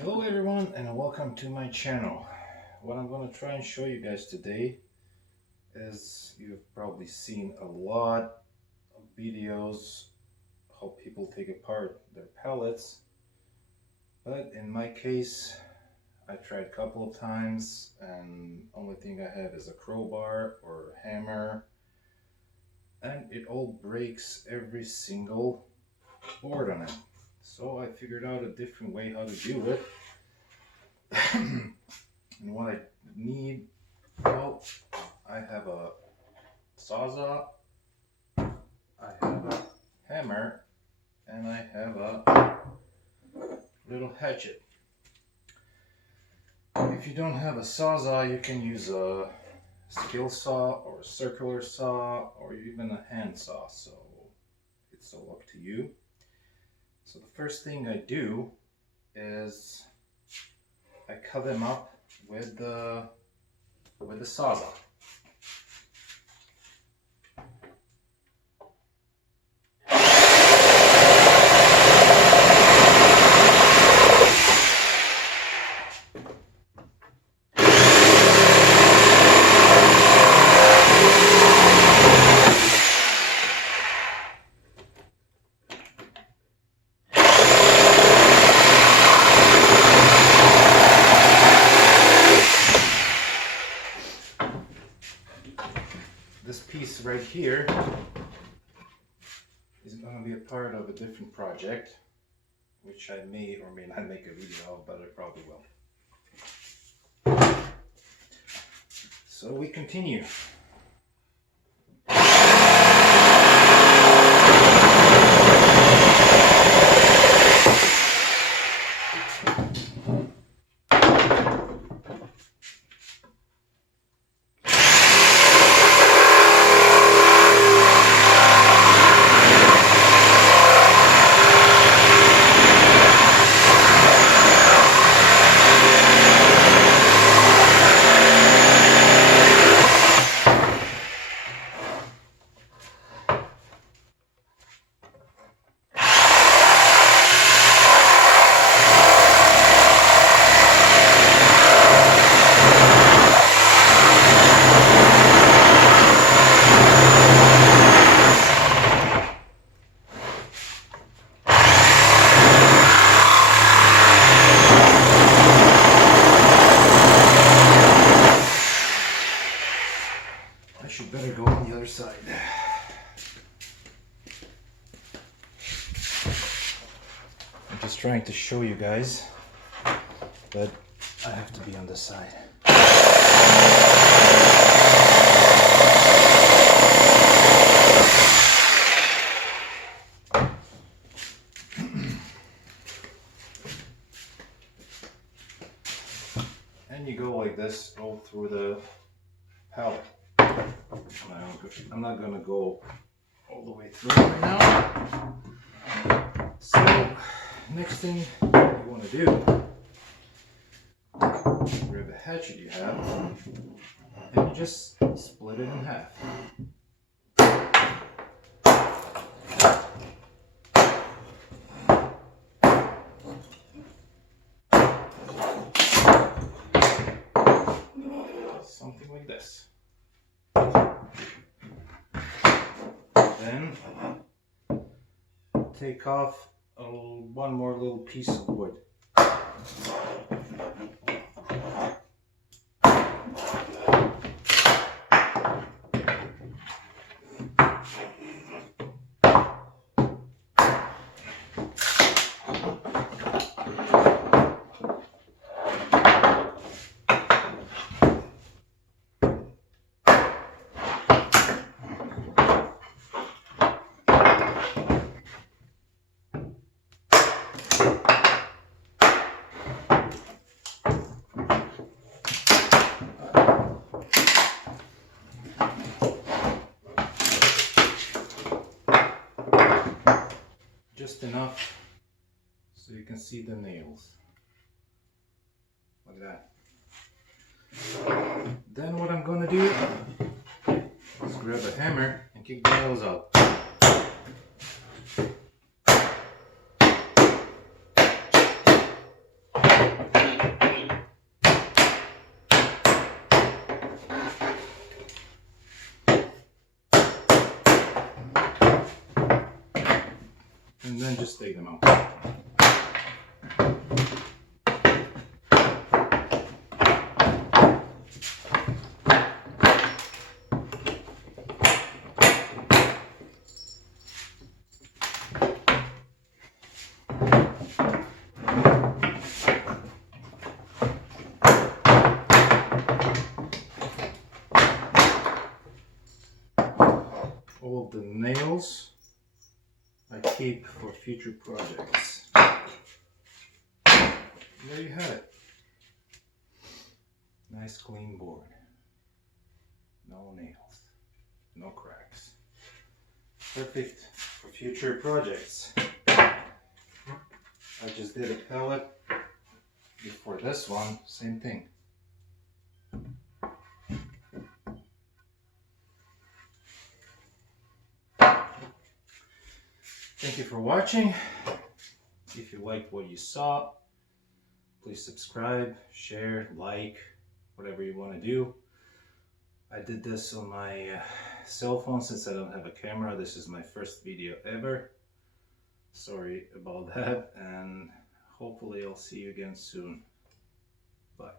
Hello everyone and welcome to my channel. What I'm going to try and show you guys today is you've probably seen a lot of videos how people take apart their pallets, but in my case I tried a couple of times and only thing I have is a crowbar or a hammer, and it all breaks every single board on it. So I figured out a different way how to do it. And what I need, well, I have a sawzall, I have a hammer, and I have a little hatchet. If you don't have a sawzall, you can use a skill saw or a circular saw or even a hand saw, so it's all up to you. So the first thing I do is I cut them up with the sawzall. This piece right here is going to be a part of a different project, which I may or may not make a video of, but I probably will. So we continue. I should better go on the other side. I'm just trying to show you guys that I have to be on this side. And you go like this all through the pallet. I'm not going to go all the way through right now. So, next thing you want to do, grab the hatchet you have, and you just split it in half. Something like this. Then take off one more little piece of wood. Just enough so you can see the nails. Like that. Then what I'm going to do is grab a hammer and kick the nails out. just take them out. All of the nails I keep for future projects. There you have it. Nice clean board. No nails, no cracks. Perfect for future projects. I just did a pallet before this one, same thing. Thank you for watching. If you liked what you saw, please subscribe, share, like, whatever you want to do. I did this on my cell phone since I don't have a camera. This is my first video ever. Sorry about that, and hopefully I'll see you again soon. Bye.